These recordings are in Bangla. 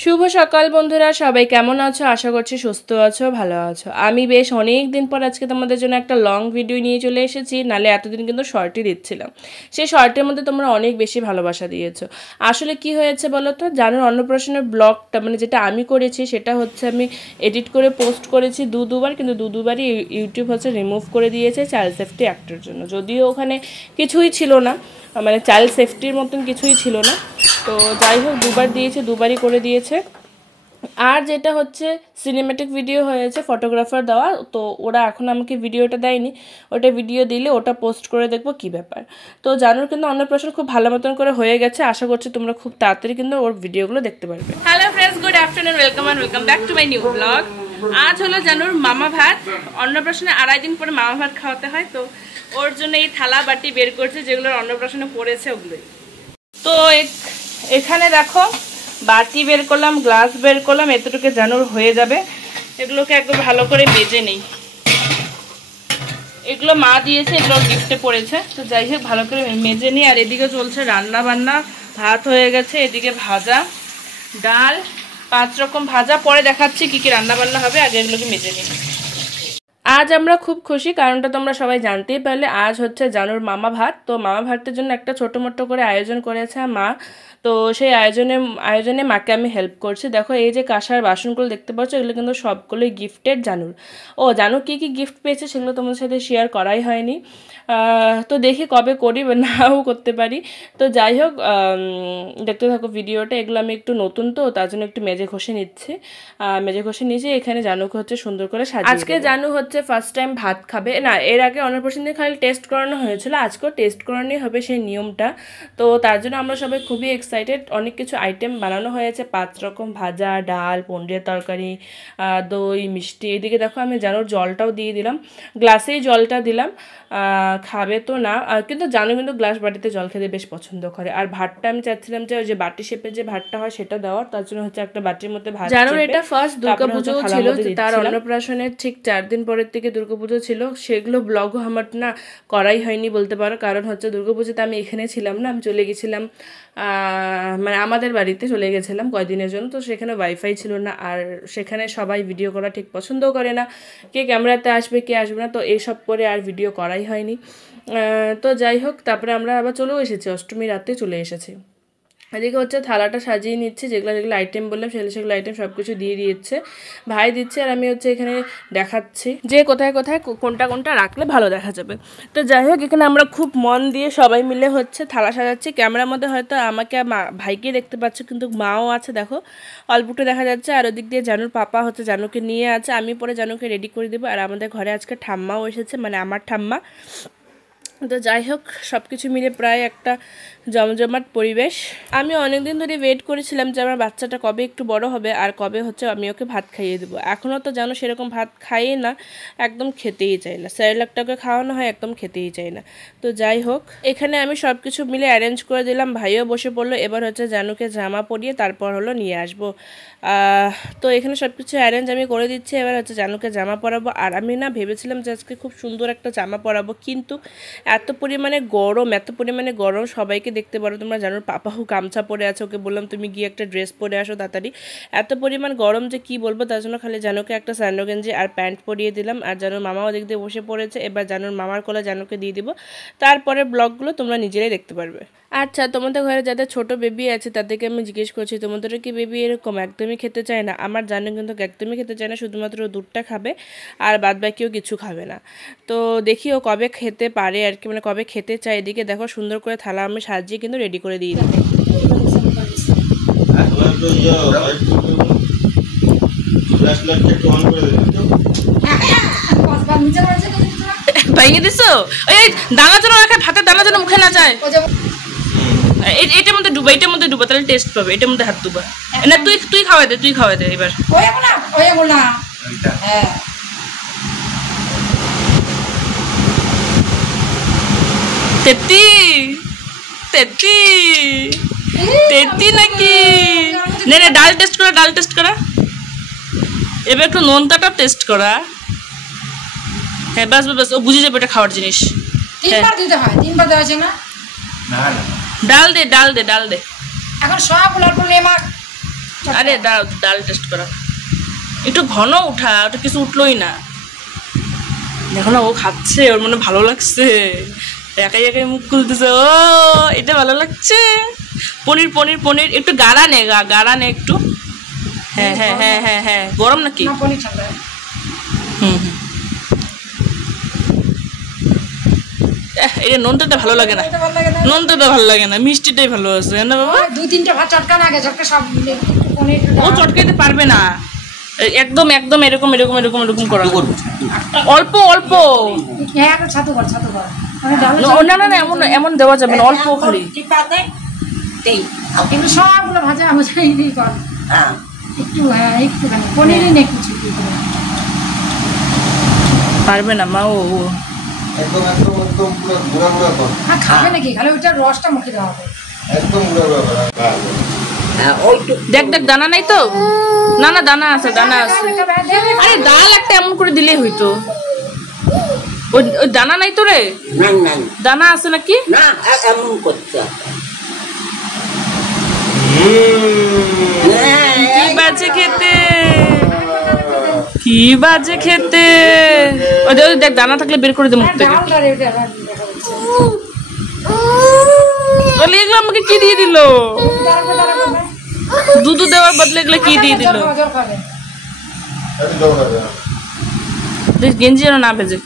শুভ সকাল বন্ধুরা, সবাই কেমন আছো? আশা করছি সুস্থ আছো, ভালো আছো। আমি বেশ অনেক দিন পর আজকে তোমাদের জন্য একটা লং ভিডিও নিয়ে চলে এসেছি। নালে এতদিন কিন্তু শর্টই দিচ্ছিলাম। সেই শর্টের মধ্যে তোমরা অনেক বেশি ভালোবাসা দিয়েছো। আসলে কি হয়েছে বলো তো, জানুর অন্নপ্রাশনের ব্লগটা মানে যেটা আমি করেছি সেটা হচ্ছে আমি এডিট করে পোস্ট করেছি দুবার, কিন্তু দুবারই ইউটিউব হচ্ছে রিমুভ করে দিয়েছে চাইল্ড সেফটি অ্যাক্টের জন্য। যদিও ওখানে কিছুই ছিল না, মানে চাইল্ড সেফটির মতন কিছুই ছিল না। তো যাই হোক, দুবার দিয়েছে, দুবারই করে দিয়েছে। আর যেটা হচ্ছে সিনেমেটিক ভিডিও হয়েছে ফটোগ্রাফার দেওয়া, তো ওরা এখন আমাকে ভিডিওটা দেয়নি। ওটা ভিডিও দিলে ওটা পোস্ট করে দেখবো কী ব্যাপার। তো জানুর কিন্তু অন্নপ্রাশন খুব ভালো মতন করে হয়ে গেছে। আশা করছি তোমরা খুব তাড়াতাড়ি কিন্তু ওর ভিডিওগুলো দেখতে পারবে। Hello friends, good afternoon, welcome back to my new blog. আজ হলো জানুর মামা ভাত। অন্নপ্রাশনে 2.5 দিন পরে মামা ভাত খাওয়াতে হয়, তো ওর জন্য এই থালা বাটি বের করছে যেগুলো অন্নপ্রাশনে পড়েছে ওগুলোই। তো এখানে দেখো বাটি বের করলাম, গ্লাস বের করলাম, এতটুকু জানুর হয়ে যাবে। এগুলোকে একদম ভালো করে মেজে নেই। এগুলো মা দিয়েছে, এগুলো গিফটে পড়েছে। তো যাই হোক ভালো করে মেজে নিই। আর এদিকে চলছে রান্না বান্না, ভাত হয়ে গেছে, এদিকে ভাজা, ডাল, 5 রকম ভাজা। পরে দেখাচ্ছি কি কি রান্না বান্না হবে, আগে এগুলোকে মেজে নিই। আজ আমরা খুব খুশি, কারণটা তোমরা সবাই জানতেই পারলে। আজ হচ্ছে জানুর মামা ভাত। তো মামা ভাতের জন্য একটা ছোটো মোটো করে আয়োজন করেছে মা। তো সেই আয়োজনে মাকে আমি হেল্প করছি। দেখো এই যে কাঁসার বাসনগুলো দেখতে পাচ্ছ, এগুলো কিন্তু সবগুলোই গিফটেড জানুর। জানু কী কী গিফট পেয়েছে সেগুলো তোমাদের সাথে শেয়ার করাই হয়নি। তো দেখি কবে করি বা নাও করতে পারি। তো যাই হোক, দেখতে থাকো ভিডিওটা। এগুলো আমি একটু নতুন, তো তার জন্য একটু মেজে ঘষে নিচ্ছি। এখানে জানুকে হচ্ছে সুন্দর করে সাজিয়ে। আজকে জানু হচ্ছে ফার্স্ট টাইম ভাত খাবে না, এর আগে অন্নপ্রাশন দিয়ে খালি টেস্ট করানো হয়েছিল, আজকেও টেস্ট করানোই হবে সেই নিয়মটা। তো তার জন্য আমরা সবাই খুবই এক্সাইটেড। অনেক কিছু আইটেম বানানো হয়েছে, 5 রকম ভাজা, ডাল, পনিরের তরকারি, দই, মিষ্টি। এদিকে দেখো আমি জানুর জলটাও দিয়ে দিলাম, গ্লাসেই জলটা দিলাম। খাবে তো না, কিন্তু জানু কিন্তু গ্লাস বাটিতে জল খেতে বেশ পছন্দ করে। আর ভাতটা আমি চাচ্ছিলাম যে ওই যে বাটি শেপের যে ভাতটা হয় সেটা দেওয়ার, তার জন্য হচ্ছে একটা বাটির মধ্যে ভাত। জানুর এটা ফার্স্ট দুর্গাপুজো ছিল, তার অন্নপ্রাশনের ঠিক 4 দিন পরের থেকে দুর্গাপুজো ছিল। সেগুলো ব্লগও আমার না করাই হয়নি বলতে পারো, কারণ হচ্ছে দুর্গাপুজোতে আমি এখানে ছিলাম না, আমি চলে গেছিলাম মানে আমাদের বাড়িতে চলে গেছিলাম কয়েকদিনের জন্য। তো সেখানে ওয়াইফাই ছিল না, আর সেখানে সবাই ভিডিও করা ঠিক পছন্দও করে না, কে ক্যামেরাতে আসবে কে আসবে না, তো এইসব করে আর ভিডিও করাই হয়নি। তো যাই হোক, তারপরে আমরা আবার চলেও এসেছি, অষ্টমী রাতে চলে এসেছি। এদিকে হচ্ছে থালাটা সাজিয়ে নিচ্ছে, যেগুলো আইটেম বললাম সেগুলো আইটেম সব কিছু দিয়ে দিচ্ছে, ভাই দিচ্ছে। আর আমি হচ্ছে এখানে দেখাচ্ছি যে কোথায় কোথায় কোনটা রাখলে ভালো দেখা যাবে। তো যাই হোক, এখানে আমরা খুব মন দিয়ে সবাই মিলে হচ্ছে থালা সাজাচ্ছি। ক্যামেরার মধ্যে হয়তো আমাকে ভাইকে দেখতে পাচ্ছ, কিন্তু মাও আছে, দেখো অল্পটা দেখা যাচ্ছে। আর ওদিক দিয়ে জানুর পাপা হচ্ছে জানুকে নিয়ে আছে, আমি পরে জানুকে রেডি করে দেবো। আর আমাদের ঘরে আজকে ঠাম্মাও এসেছে, মানে আমার ঠাম্মা। তো যাই হোক, সব কিছু মিলে প্রায় একটা জমজমাট পরিবেশ। আমি অনেকদিন ধরে ওয়েট করেছিলাম যে আমার বাচ্চাটা কবে একটু বড় হবে আর কবে হচ্ছে আমি ওকে ভাত খাইয়ে দেবো। এখনও তো জানো সেরকম ভাত খাইয়ে না, একদম খেতেই চাই না। সেরেলাকটাকে খাওয়ানো হয়, একদম খেতেই চাই না। তো যাই হোক, এখানে আমি সব কিছু মিলে অ্যারেঞ্জ করে দিলাম, ভাইও বসে পড়লো। এবার হচ্ছে জানুকে জামা পরিয়ে তারপর হলো নিয়ে আসবো। তো এখানে সব কিছু অ্যারেঞ্জ আমি করে দিচ্ছি। এবার হচ্ছে জানুকে জামা পরাবো। আর আমি না ভেবেছিলাম যে আজকে খুব সুন্দর একটা জামা পরাবো, কিন্তু এত পরিমাণে গরম, সবাইকে দেখতে পারো তোমরা। জানুর পাপাও গামছা পরে আছে, ওকে বললাম তুমি গিয়ে একটা ড্রেস পরে আসো তাড়াতাড়ি। এত পরিমাণ গরম যে কি বলবো, তার জন্য খালি জানুকে একটা স্যান্ডো গেঞ্জি আর প্যান্ট পরিয়ে দিলাম। আর জানুর মামাও দিক দিয়ে বসে পড়েছে। এবার জানুর মামার কোলে জানুকে দিয়ে দিব, তারপরে ব্লগগুলো তোমরা নিজেরাই দেখতে পারবে। আচ্ছা, তোমাদের ঘরে যাদের ছোট বেবি আছে তাদেরকে আমি জিজ্ঞেস করছি, তোমাদের কি বেবি এরকম একদমই খেতে চায় না? আমার জানু কিন্তু একদমই খেতে চায় না, শুধুমাত্র দুধটা খাবে আর বাদ বাকিও কিছু খাবে না। তো দেখি ও কবে খেতে পারে আর কি, মানে কবে খেতে চায়। এদিকে দেখো সুন্দর করে থালা আমি সাজিয়ে কিন্তু রেডি করে দিয়ে দিই। ভেঙে দিছো? এই দানা যেন রাখে, ভাতের দানা যেন মুখে না যায়। এটার মধ্যে ডুবা, তাহলে টেস্ট পাবে। এটার মধ্যে হাত ডুবা না, তুই খাওয়া দে এবার। তেতি নাকি? নে ডাল টেস্ট করা, এবার একটু নোনতাটা টেস্ট করা। হ্যাঁ বাস, ও বুঝে যাবে এটা খাওয়ার জিনিস। ডাল দে এখন সব উলার পর নেমাক আরে দাঁড়াও, ডাল টেস্ট করো। একটু ঘন উঠা, ওটা কিছু উঠলোই না। দেখো না ও খাচ্ছে, ওর মনে ভালো লাগছে, একাই একাই মুখ খুলতেছে। ও এটা ভালো লাগছে। পনির পনির পনির একটু গাড়া নে, গাড়া নে একটু। হ্যাঁ হ্যাঁ হ্যাঁ হ্যাঁ হ্যাঁ, গরম নাকি? হুম হুম। এটা নোনটা ভালো লাগে না, নোনটা ভালো লাগে না, মিষ্টিটাই ভালো আছে না বাবা? 2-3টা ভাত চটকা না, চটকা সব ও চটকাইতে পারবে না, একদম একদম এরকম এরকম এরকম এরকম করা, অল্প অল্প। হ্যাঁ ছাতু কর, ছাতু কর। না না না, এমন এমন দেওয়া যাবে না, অল্প খালি। কিন্তু সবগুলো ভাজা ভাজা কর একটু, হ্যাঁ একটুখানি পনিরই নেই কিছু। পারবে না মা, ও একদম একদম একদম পুরো গুঁড়া গুঁড়া কর। হ্যাঁ খাবে নাকি? খালি ওইটার রসটা মুখে দেওয়া হবে। একদম গুঁড়া গুঁড়া কর। হ্যাঁ দেখ দেখ, দানা নাই তো? না না, দানা আছে, দানা আছে। আরে ডাল একটা এমন করে দিলেই হইতো। ওই ওই দানা নাই তো রে? দানা আছে নাকি? না এমন করতে কি বাজে খেতে, কি বাজে খেতে। ওই দেখ, দানা থাকলে বের করে দে মুখ থেকে। এগুলো আমাকে কি দিয়ে দিল? দুধ দেওয়ার বদলে এগুলো কি দিয়ে দিল? গেঞ্জি যেন না ভেজে।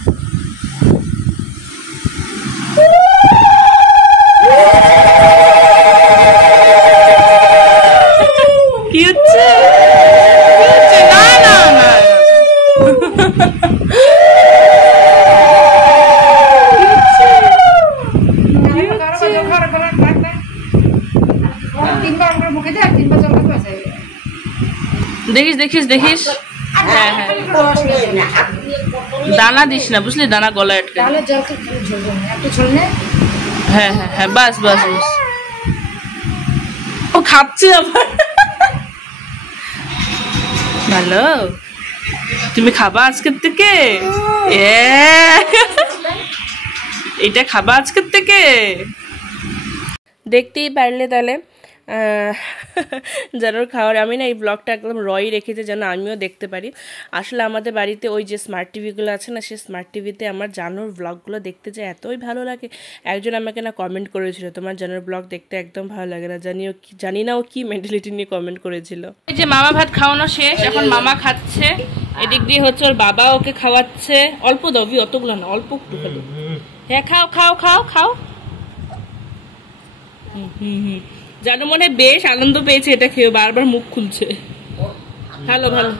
কি হচ্ছে? না না না, দেখিস দেখিস দেখিস। হ্যাঁ হ্যাঁ, দানা দিস না বুঝলি, দানা গলায় আটকে। হ্যাঁ হ্যাঁ হ্যাঁ, বাস বাস বাস। ও খাচ্ছে আবার। ভালো, তুমি খাবা আজকের থেকে? এটা খাবা আজকের থেকে? দেখতেই পারলে তাহলে জানোর খাওয়ার। আমি না এই ব্লগটা একদম রই রেখেছি যেন আমিও দেখতে পারি। আসলে আমাদের বাড়িতে ওই যে স্মার্ট টিভিগুলো আছে না, সেই স্মার্ট টিভিতে আমার জানোর ব্লগগুলো দেখতে যে এতই ভালো লাগে। একজন আমাকে না কমেন্ট করেছিল, তোমার জানোর ব্লগ দেখতে একদম ভালো লাগে না। জানি না ও কি মেন্টালিটি নিয়ে কমেন্ট করেছিল। এই যে মামা ভাত খাওয়ানো শেষ, এখন মামা খাচ্ছে। এদিক দিয়ে হচ্ছে ওর বাবা ওকে খাওয়াচ্ছে। অল্প দাবি, অতগুলো না, অল্প একটু খালি। হ্যাঁ খাও খাও খাও খাও। জানো মনে হয় বেশ আনন্দ পেয়েছে এটা খেয়ে, বারবার মুখ খুলছে। ভালো ভালো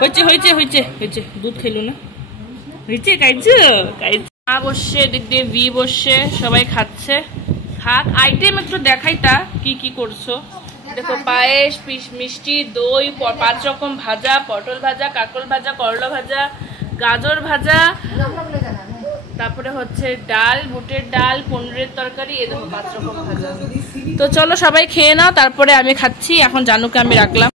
হয়েছে হয়েছে হয়েছে হয়েছে। দুধ খেলো না, হয়েছে খাইছো খাইছো। মা বসছে, দিক দিয়ে ভি বসছে, সবাই খাচ্ছে। খাক, আইটেম একটু দেখাইতা কি কি করছো। দেখো পায়েস, মিষ্টি, দই, 5 রকম ভাজা, পটল ভাজা, কাকল ভাজা, করলা ভাজা, গাজর ভাজা, তারপরে হচ্ছে ডাল, বুটের ডাল, পনিরের তরকারি, এ দেখো 5 রকম ভাজা। তো চলো সবাই খেয়ে নাও, তারপরে আমি খাচ্ছি। এখন জানুকে আমি রাখলাম।